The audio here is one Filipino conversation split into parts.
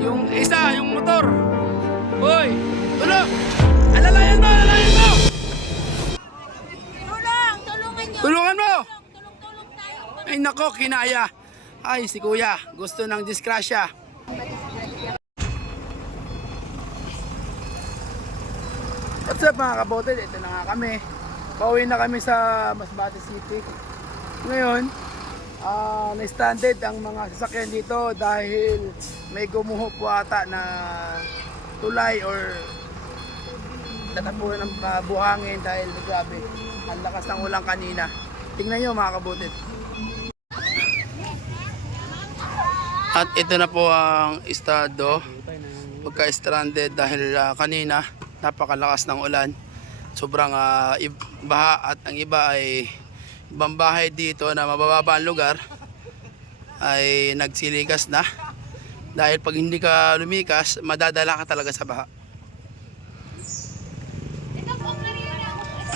Yung isa, yung motor. Hoy, tulong! Alalayan mo, alalayan mo! Tulungan nyo! Tulungan mo! Tulong tayo! Ay nako, kinaya. Ay, si kuya, gusto ng disgrasya. What's up mga kabote? Ito na nga kami. Pauwi na kami sa Masbate City. Ngayon, na-stranded ang mga sasakyan dito dahil may gumuho po ata na tulay or tatapunan ng buhangin dahil grabe. Ang lakas ng ulang kanina. Tingnan nyo mga kabutit. At ito na po ang estado pagka-stranded dahil kanina napakalakas ng ulan. Sobrang baha at ang iba ay ibang bahay dito na mabababa ang lugar ay nagsilikas na. Dahil pag hindi ka lumikas, madadala ka talaga sa baha.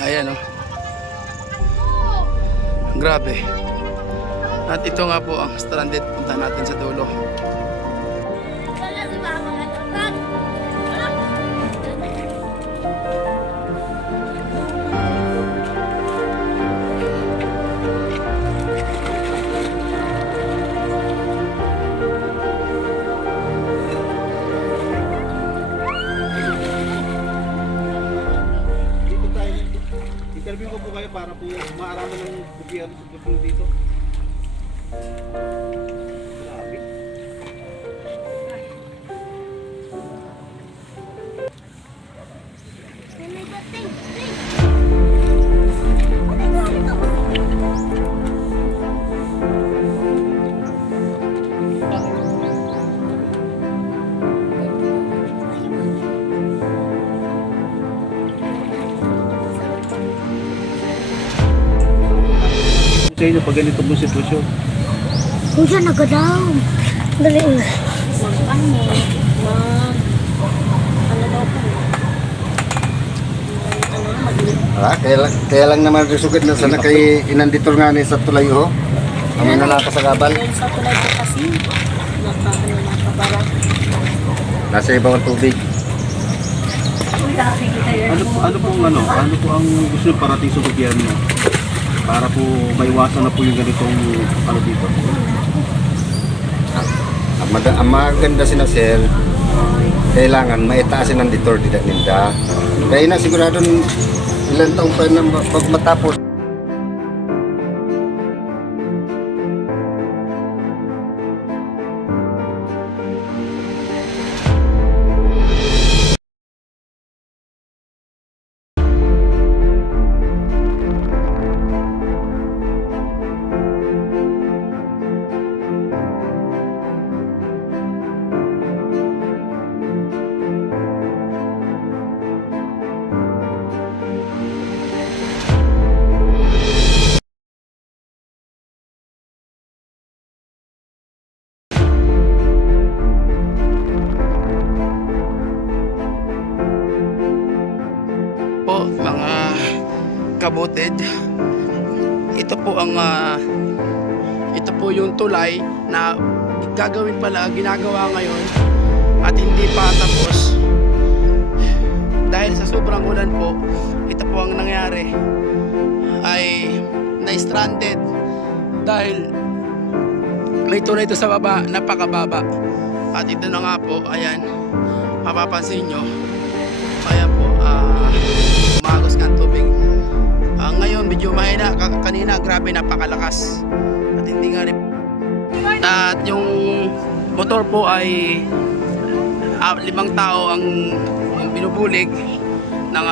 Ayan o. Grabe. At ito nga po ang stranded. Punta natin sa dulo. Interview ko po kayo para po maaraman ng gobyerno sa gobyerno dito. Grabe. Sa inyo pag ganito po sitwasyon. Kung siya nagadaw. Dali na. Kaya lang naman risugid na sana kay inanditor nga ni sa tulay ho. Amoy na naka sa gabal. Sa tulay ko kasi. Nakabara. Nasa ibaw ang tubig. Ano po ang gusto niyo parating sa gobyerno? Para po maiwasan na po yung ganitong ano dito. Ang maganda sina sir, kailangan maitaasin ang ditor di ninda. Kaya na sigurado ilang taong pa na pag matapos. Po mga kabuted, ito po ang ito po yung tulay na gagawin pala, ginagawa ngayon at hindi pa tapos dahil sa sobrang ulan po. Ito po ang nangyari, ay na-stranded dahil may tulay ito sa baba, napakababa. At ito na nga po, ayan, mapapansin nyo, ayan po, umagos nga ang tubig. Ngayon medyo mahina, kanina grabe napakalakas at hindi nga rin. At yung motor po ay 5 tao ang binubulig ng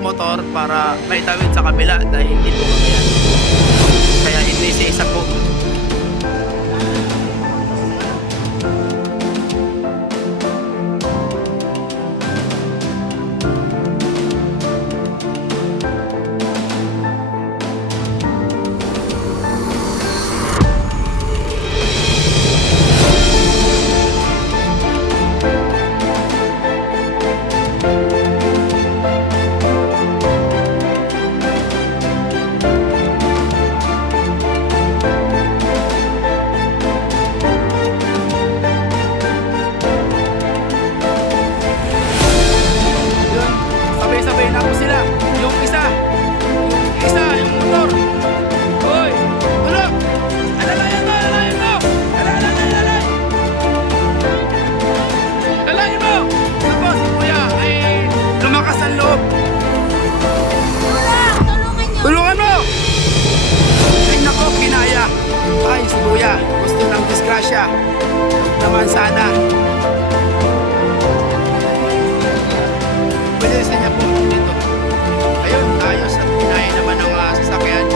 motor para maitawid sa kabila dahil hindi po kakayan. Kaya hindi isa po. naman sana. Pwede sa niya po dito. Ayun, ayos at pinaya naman ang sasakyan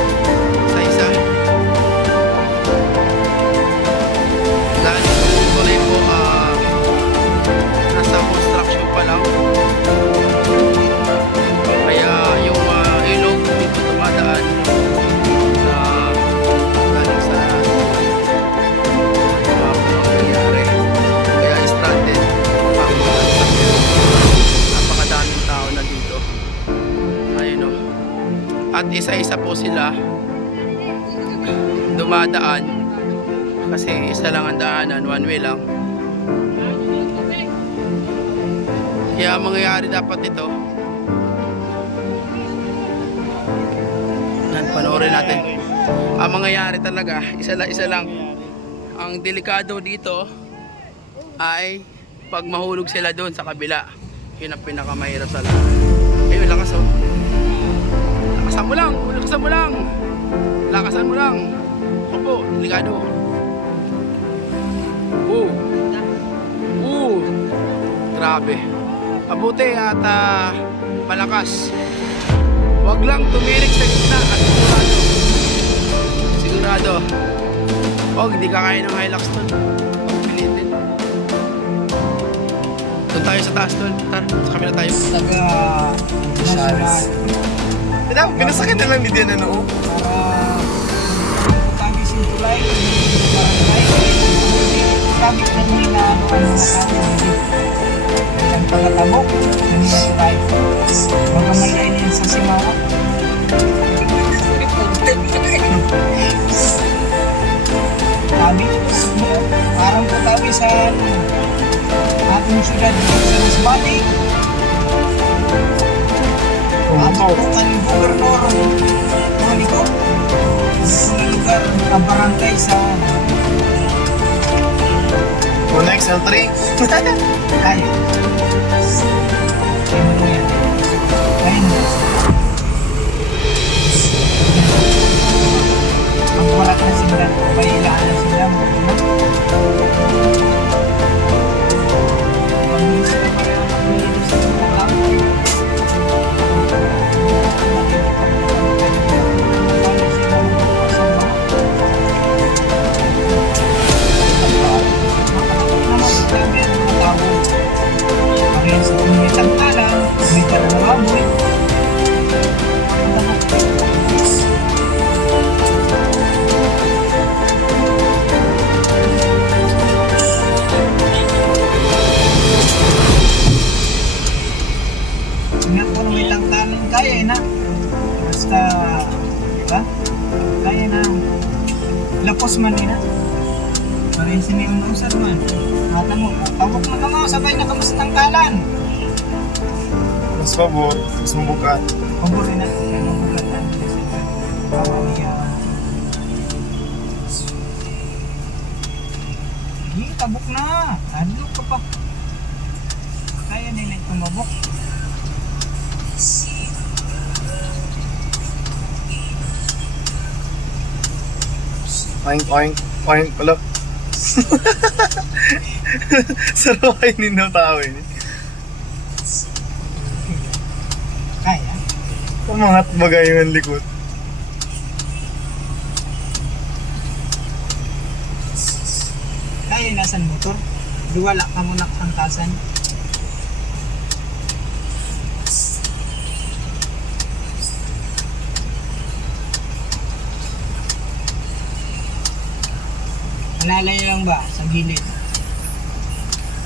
sa isa. Dahil itong tuloy po nasa construction pa lang. Kaya yung ilog dito tumadaan sa galing sa mga nangyari. Kaya stranded ang mga sasakyan. Napakadaming tao na dito. Ayun o. At isa-isa po sila dumadaan kasi isa lang ang daanan, one way lang. Kaya ang mangyayari dapat ito, yan, panoorin natin. Ang mangyayari talaga, isa lang. Ang delikado dito ay pag mahulog sila doon sa kabila. Yun ang pinakamahirap sa lahat. Ayun, lakas oh. Lakasan mo lang, lakasan mo lang. Lakasan mo lang. Opo, delikado. Grabe. Mabuti at malakas. Huwag lang tumirik sa gitna at sigurado. Huwag, hindi ka kaya ng Hilux tol. Huwag pilitin. Doon tayo sa taas tol. Tara, sa kabila tayo. Sharis. Pinasakit na lang ni Diana no? Para kami tulay, barangay, kami kami na ano ang pagkatabok, hindi na tulay. Baka may lain yan sa simawa. Kami, parang po kami sa ating syudad sa Masbate. Ato po ang gobernador Monica sa lugar ng barangay sa Next, L3. Tayo. Ayun mo yan. Ayun mo. Ang warak na sila, bayilaan na sila. Pag-uwi sila para dito sa mga tao. Parehas sa may tangkalan, may karanawaboy. Ingat po may tangkalan kaya na. Basta, diba? Kaya na. Lapos man na. Parehas sa may unusad man. Pabok na kamo, sabay na kamo sa tangkalan. Mas pabot, mas mabukat. Pabok rin na. Kaya mabukat na. Pamamaya. Hindi, tabok na. Adlok ka pa. Kaya nila itong mabok. Oink, oink, oink, ulo. Saraway ninyo tao ini. Kaya. Umangat bagay yung likod. Kaya nasan motor. Duwala ka muna angkasan. Malalay lang ba sa gilid?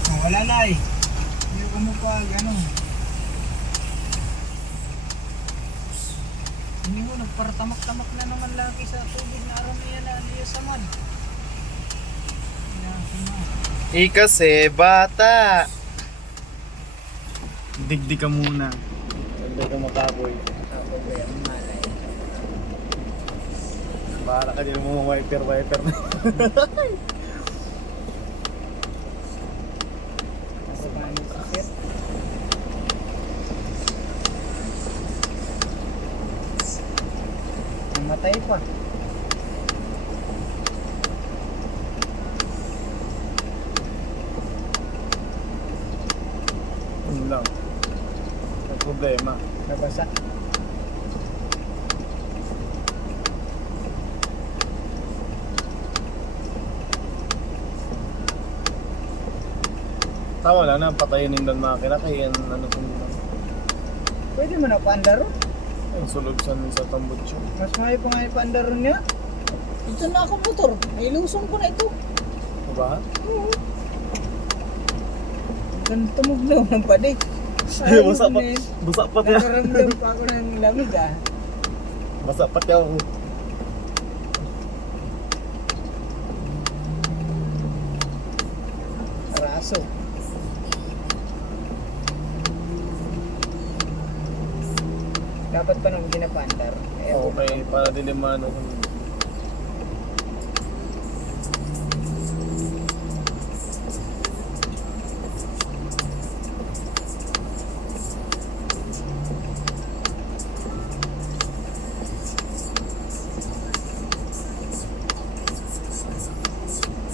Oh, wala na eh. Hindi ko mo pa gano'n. Hindi mo nagparatamak-tamak na naman lagi sa tubig na araw na yan na aliya sa man. Kasi bata. Digdig ka muna. Digdig ka makaboy. Bahala ka din mo wiper na. Namatay pa. Yun lang. Ang problema. Nabasa. Tama lang na, patayin yung makina kaya ano kung Pwede mo na pandaro. yung sulod sa tambutso. Mas may pa nga pandaro niya. Ito na ako motor. Nailusong ko na ito. Diba? Oo. Ganito tumugnaw ng padik. Basa pa yan. Nakaramdam pa ako ng lamig ah. Basa pa yan. Raso. Dapat pa nang ginapandar. Okay, para din naman ano.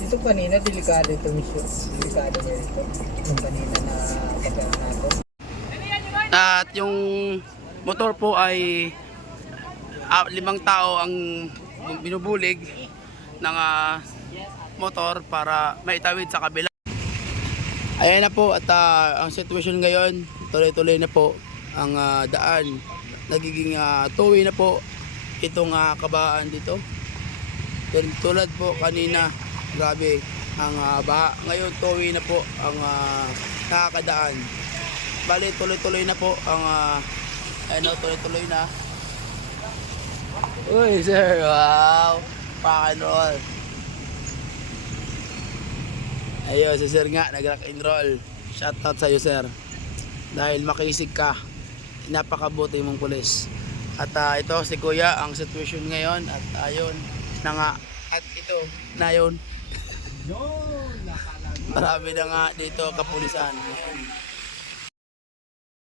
Ito kanina, delikado ito misyo. Delikado ba ito? Yung kanina na kapero natin. At yung motor po ay 5 tao ang binubulig ng motor para maitawid sa kabila. Ayan na po at ang sitwasyon ngayon, tuloy-tuloy na po ang daan. Nagiging two-way na po itong kabaan dito. Pero tulad po kanina, grabe ang baha. Ngayon two-way na po ang nakakadaan. Bali tuloy-tuloy na po ang tuloy-tuloy na. Uy sir, wow! Rock and roll. Ayun, si sir nga, nag-rock and roll. Shoutout sa'yo sir. Dahil makisig ka, napakabuti mong pulis. At ito si kuya, ang sitwasyon ngayon. At ayun, na nga. At ito, na yun. Marami na nga dito kapulisan.